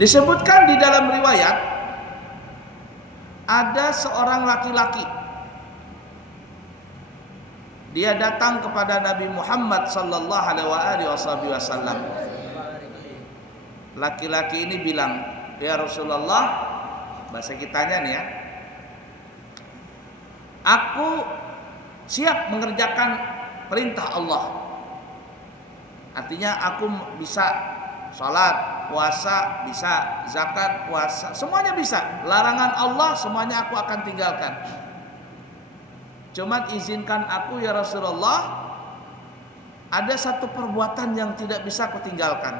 Disebutkan di dalam riwayat ada seorang laki-laki, dia datang kepada Nabi Muhammad sallallahu alaihi wasallam. Laki-laki ini bilang, "Ya Rasulullah," bahasa kitanya nih ya, "aku siap mengerjakan perintah Allah." Artinya aku bisa salat, puasa, bisa zakat, puasa, semuanya bisa. Larangan Allah semuanya aku akan tinggalkan. Cuman izinkan aku ya Rasulullah, ada satu perbuatan yang tidak bisa aku tinggalkan.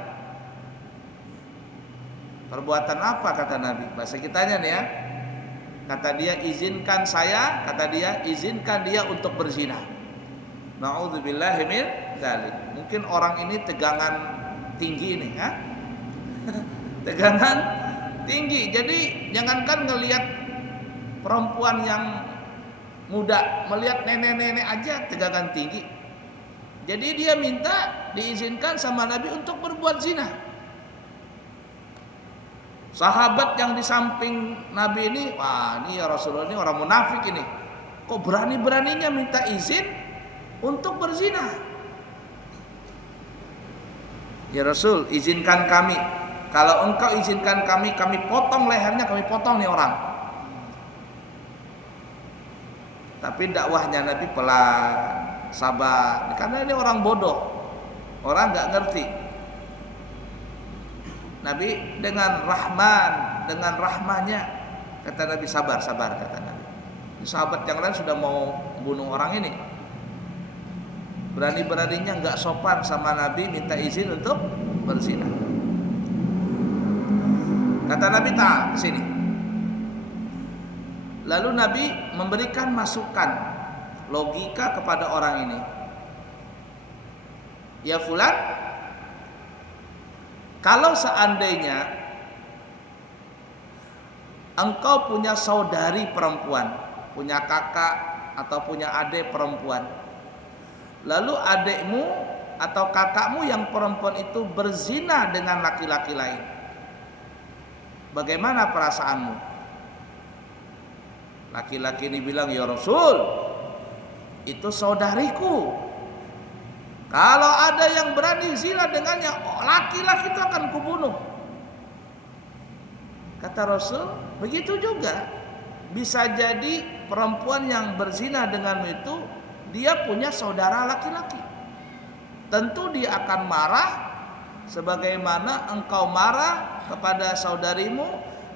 Perbuatan apa kata Nabi? Bahasa kitanya nih ya. Kata dia, izinkan saya, kata dia, izinkan dia untuk berzina. Na'udzubillahi min dzalik. Mungkin orang ini tegangan tinggi nih ya. Tegangan tinggi. Jadi jangankan ngelihat perempuan yang muda, melihat nenek-nenek aja tegangan tinggi. Jadi dia minta diizinkan sama Nabi untuk berbuat zina. Sahabat yang di samping Nabi ini, wah ini ya Rasulullah, ini orang munafik ini. Kok berani-beraninya minta izin untuk berzina? Ya Rasul, izinkan kami. Kalau engkau izinkan kami potong lehernya, kami potong nih orang. Tapi dakwahnya Nabi pelan, sabar. Karena ini orang bodoh, orang nggak ngerti. Nabi dengan Rahman, dengan rahmanya, kata Nabi, sabar, kata Nabi. Sahabat yang lain sudah mau bunuh orang ini, berani-beraninya nggak sopan sama Nabi, minta izin untuk berzina. Kata Nabi, tak sini. Lalu Nabi memberikan masukan logika kepada orang ini. Ya fulan, kalau seandainya engkau punya saudari perempuan, punya kakak atau punya adik perempuan, lalu adikmu atau kakakmu yang perempuan itu berzina dengan laki-laki lain, bagaimana perasaanmu? Laki-laki ini bilang, ya Rasul, itu saudariku. Kalau ada yang berani zina dengannya, laki-laki itu akan kubunuh. Kata Rasul, begitu juga. Bisa jadi perempuan yang berzina denganmu itu, dia punya saudara laki-laki. Tentu dia akan marah, sebagaimana engkau marah kepada saudarimu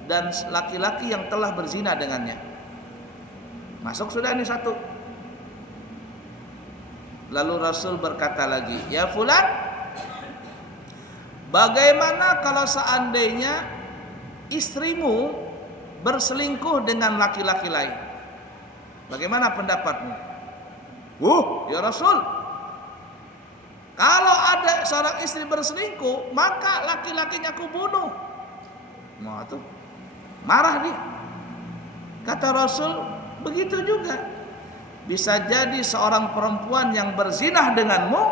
dan laki-laki yang telah berzina dengannya. Masuk sudah ini satu. Lalu Rasul berkata lagi, ya fulan, bagaimana kalau seandainya istrimu berselingkuh dengan laki-laki lain? Bagaimana pendapatmu? Ya Rasul, kalau ada seorang istri berselingkuh, maka laki-lakinya aku bunuh. Nah itu marah dia. Kata Rasul, begitu juga. Bisa jadi seorang perempuan yang berzinah denganmu,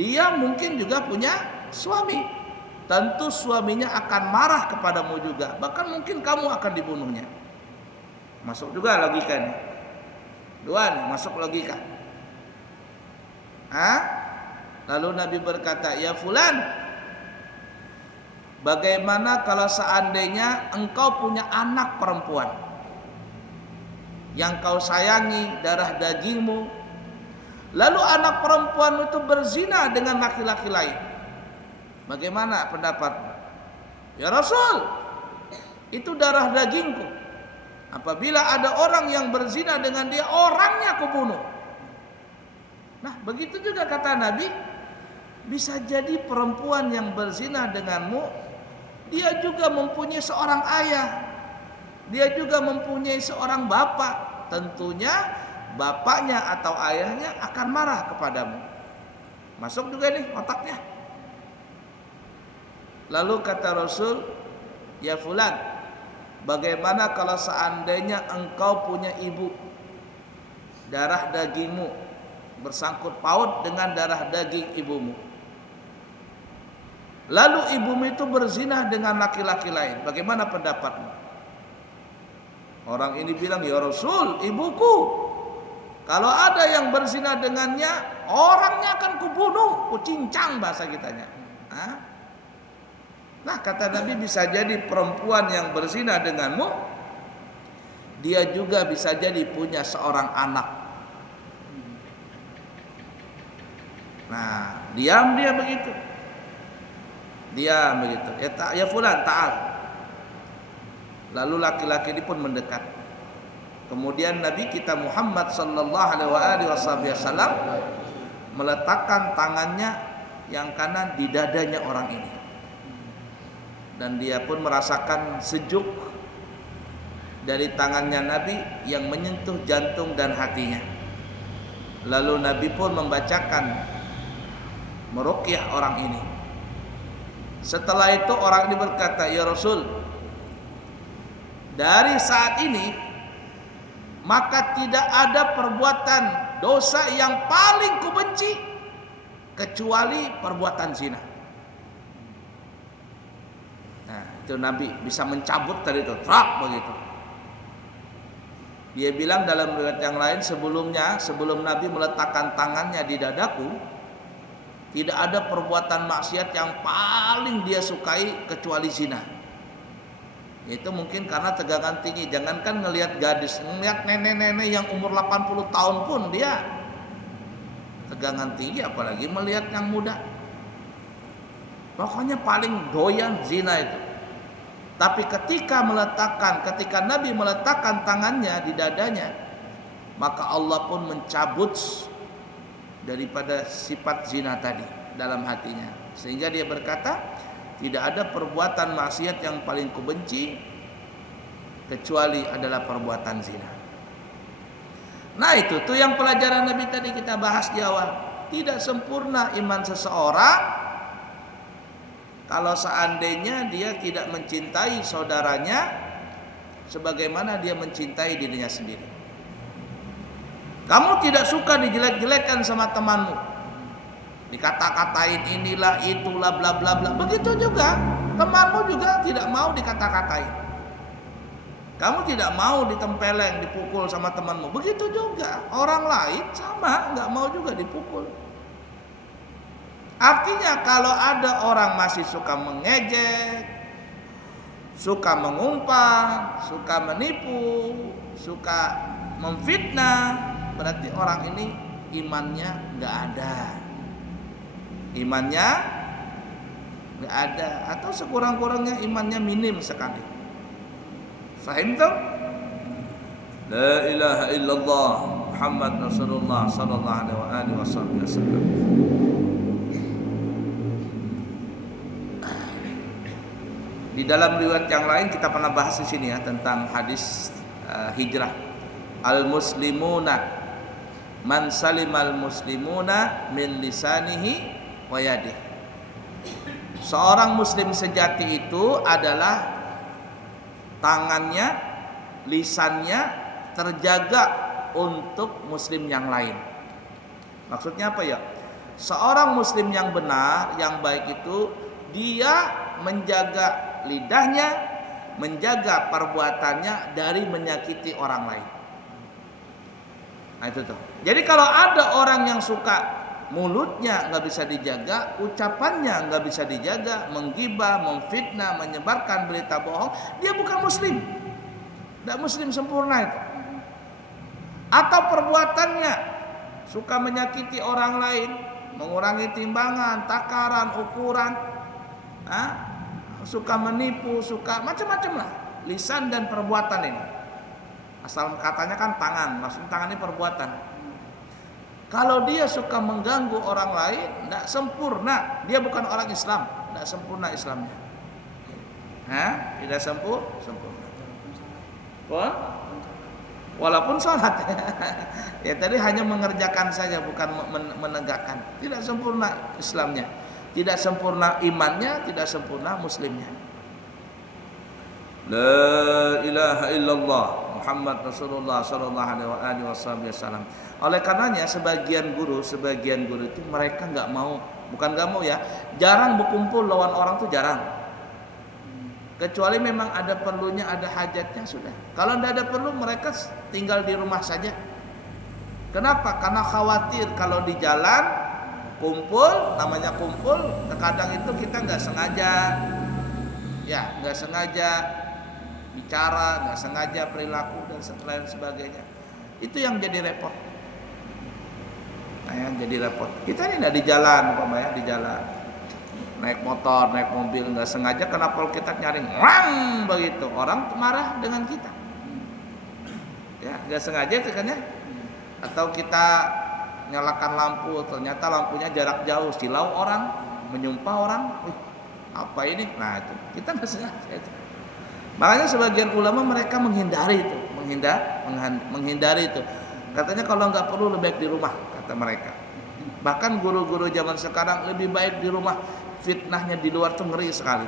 dia mungkin juga punya suami. Tentu suaminya akan marah kepadamu juga. Bahkan mungkin kamu akan dibunuhnya. Masuk juga logika nih. Dua nih, masuk logika. Lalu Nabi berkata, ya fulan, bagaimana kalau seandainya engkau punya anak perempuan yang kau sayangi, darah dagingmu, lalu anak perempuan itu berzina dengan laki-laki lain, bagaimana pendapatmu? Ya Rasul, itu darah dagingku. Apabila ada orang yang berzina dengan dia, orangnya aku bunuh. Nah begitu juga kata Nabi, bisa jadi perempuan yang berzina denganmu, dia juga mempunyai seorang ayah, dia juga mempunyai seorang bapak. Tentunya bapaknya atau ayahnya akan marah kepadamu. Masuk juga nih otaknya. Lalu kata Rasul, ya fulan, bagaimana kalau seandainya engkau punya ibu, darah dagingmu bersangkut paut dengan darah daging ibumu, lalu ibumu itu berzina dengan laki-laki lain, bagaimana pendapatmu? Orang ini bilang, ya Rasul, ibuku kalau ada yang berzina dengannya, orangnya akan kubunuh, kucincang bahasa kitanya. Nah kata Nabi, bisa jadi perempuan yang berzina denganmu, dia juga bisa jadi punya seorang anak. Nah diam dia begitu. Ya fulan ta'al. Lalu laki-laki ini pun mendekat. Kemudian Nabi kita Muhammad sallallahu alaihi wasallam meletakkan tangannya yang kanan di dadanya orang ini. Dan dia pun merasakan sejuk dari tangannya Nabi yang menyentuh jantung dan hatinya. Lalu Nabi pun membacakan meruqyah orang ini. Setelah itu orang ini berkata, ya Rasul, dari saat ini maka tidak ada perbuatan dosa yang paling kubenci kecuali perbuatan zina. Nah itu Nabi bisa mencabut tadi itu, begitu. Dia bilang dalam riwayat yang lain, sebelum Nabi meletakkan tangannya di dadaku, tidak ada perbuatan maksiat yang paling dia sukai kecuali zina. Itu mungkin karena tegangan tinggi. Jangankan ngelihat gadis, ngelihat nenek-nenek yang umur 80 tahun pun dia tegangan tinggi, apalagi melihat yang muda. Pokoknya paling doyan zina itu. Tapi ketika Nabi meletakkan tangannya di dadanya, maka Allah pun mencabut daripada sifat zina tadi dalam hatinya, sehingga dia berkata, tidak ada perbuatan maksiat yang paling kubenci kecuali adalah perbuatan zina. Nah itu tuh yang pelajaran Nabi tadi kita bahas di awal. Tidak sempurna iman seseorang kalau seandainya dia tidak mencintai saudaranya sebagaimana dia mencintai dirinya sendiri. Kamu tidak suka dijelek-jelekan sama temanmu, dikata-katain inilah itulah bla bla bla. Begitu juga temanmu juga tidak mau dikata-katain. Kamu tidak mau ditempeleng, dipukul sama temanmu. Begitu juga orang lain sama, nggak mau juga dipukul. Artinya kalau ada orang masih suka mengejek, suka mengumpat, suka menipu, suka memfitnah, berarti orang ini imannya nggak ada. Imannya nggak ada, atau sekurang-kurangnya imannya minim sekali. Fahim tuh? La ilaha illallah Muhammad Rasulullah sallallahu alaihi wasallam. Di dalam riwayat yang lain kita pernah bahas di sini ya tentang hadis hijrah. Al-muslimuna man salimal muslimuna min lisanihi wa yadihi. Seorang muslim sejati itu adalah tangannya, lisannya terjaga untuk muslim yang lain. Maksudnya apa ya? Seorang muslim yang benar, yang baik itu dia menjaga lidahnya, menjaga perbuatannya dari menyakiti orang lain. Nah itu tuh. Jadi kalau ada orang yang suka mulutnya nggak bisa dijaga, ucapannya nggak bisa dijaga, menggibah, memfitnah, menyebarkan berita bohong, dia bukan muslim. Tidak muslim sempurna itu. Atau perbuatannya suka menyakiti orang lain, mengurangi timbangan, takaran, ukuran, suka menipu, suka macam-macam lah. Lisan dan perbuatan ini. Asal katanya kan tangan, maksudnya tangan ini perbuatan. Kalau dia suka mengganggu orang lain, tidak sempurna. Dia bukan orang Islam, tidak sempurna Islamnya. Tidak sempurna. Walaupun sholat, ya tadi hanya mengerjakan saja, bukan menegakkan. Tidak sempurna Islamnya, tidak sempurna imannya, tidak sempurna muslimnya. La ilaha illallah Muhammad Rasulullah sallallahu alaihi wasallam. Oleh karenanya sebagian guru itu mereka nggak mau, bukan nggak mau ya, jarang berkumpul lawan orang tuh jarang. Kecuali memang ada perlunya, ada hajatnya, sudah. Kalau tidak ada perlu, mereka tinggal di rumah saja. Kenapa? Karena khawatir kalau di jalan kumpul, namanya kumpul, terkadang itu kita nggak sengaja, ya nggak sengaja bicara, nggak sengaja perilaku dan lain sebagainya. Itu yang jadi repot. Nah, yang jadi repot. Kita ini nggak di jalan, umpamanya di jalan, naik motor, naik mobil, nggak sengaja kenapa kita nyaring, wang begitu, orang marah dengan kita. Ya nggak sengaja kan ya. Atau kita nyalakan lampu, ternyata lampunya jarak jauh, silau orang, menyumpah orang, apa ini? Nah itu kita nggak sengaja itu. Makanya sebagian ulama mereka menghindari itu, menghindari itu. Katanya kalau nggak perlu lebih baik di rumah, kata mereka. Bahkan guru-guru zaman sekarang lebih baik di rumah. Fitnahnya di luar tuh ngeri sekali.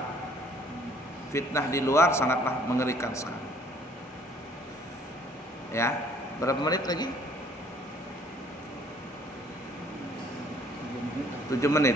Fitnah di luar sangatlah mengerikan sekali. Ya, berapa menit lagi? 7 menit.